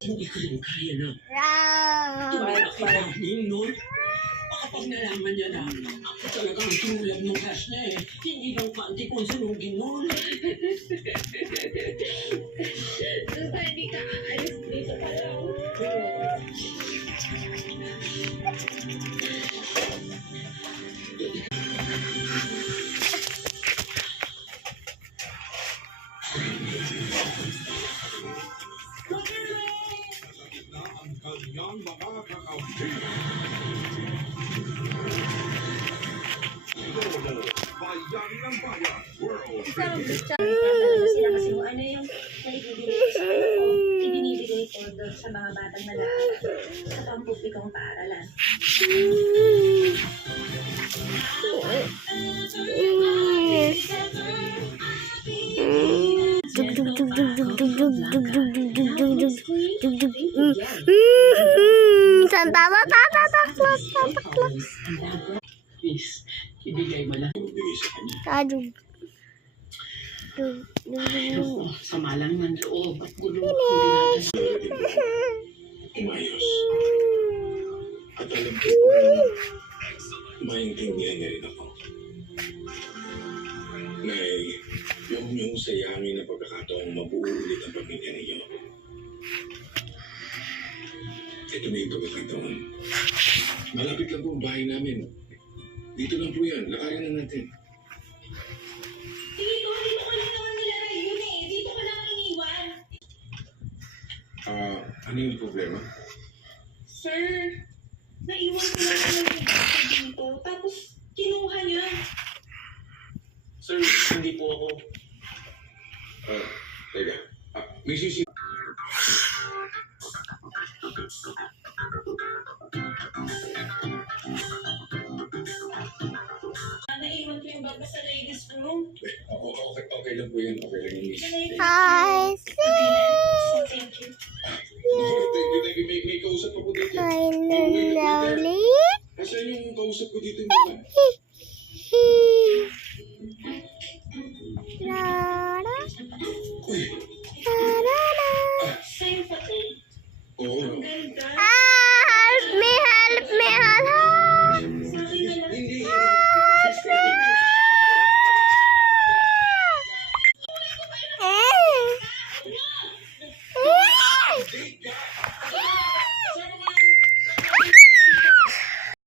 Hindi ko rin kaya na. Tumaking nun. Kapag nalaman niya na, ako talagang tulad ng cash niya eh. Hindi lang panty kung sunugin nun. Hindi ka aalis dito pa lang. Kasi ano yung ibinibigay ko doon sa mga batang nag-aaral sa pampublikong paaralan. Santa tataklos. Please, ibigay mo lang. Ibigay sa kanya. Tadug. Ayoko, sama lang ng loob at gulo. Hindi natin Umayos. At alam ko, maintindihan niya rin ako. Nay, yung sayangin na pagkakataong mabuo ulit ang pamilya ninyo. Ito na yung pagkakataon. Malapit lang po ang bahay namin. Dito lang po yan. Lakarin na natin. Dito ko lang naman nilagay yun eh. Dito ko lang iniwan. Ano yung problema? Sir, naiwan ko lang naman yung bata dito. Tapos, kinuha niya. Sir, hindi po ako. Teka. May sisi... Naiwan ko yung bag sa ladies room. Okay lang po yun. Okay lang yun. Hi, Thank you. Thank you. May kausap ako dito. hi, lovely. Kasi yung kausap ko dito. Love.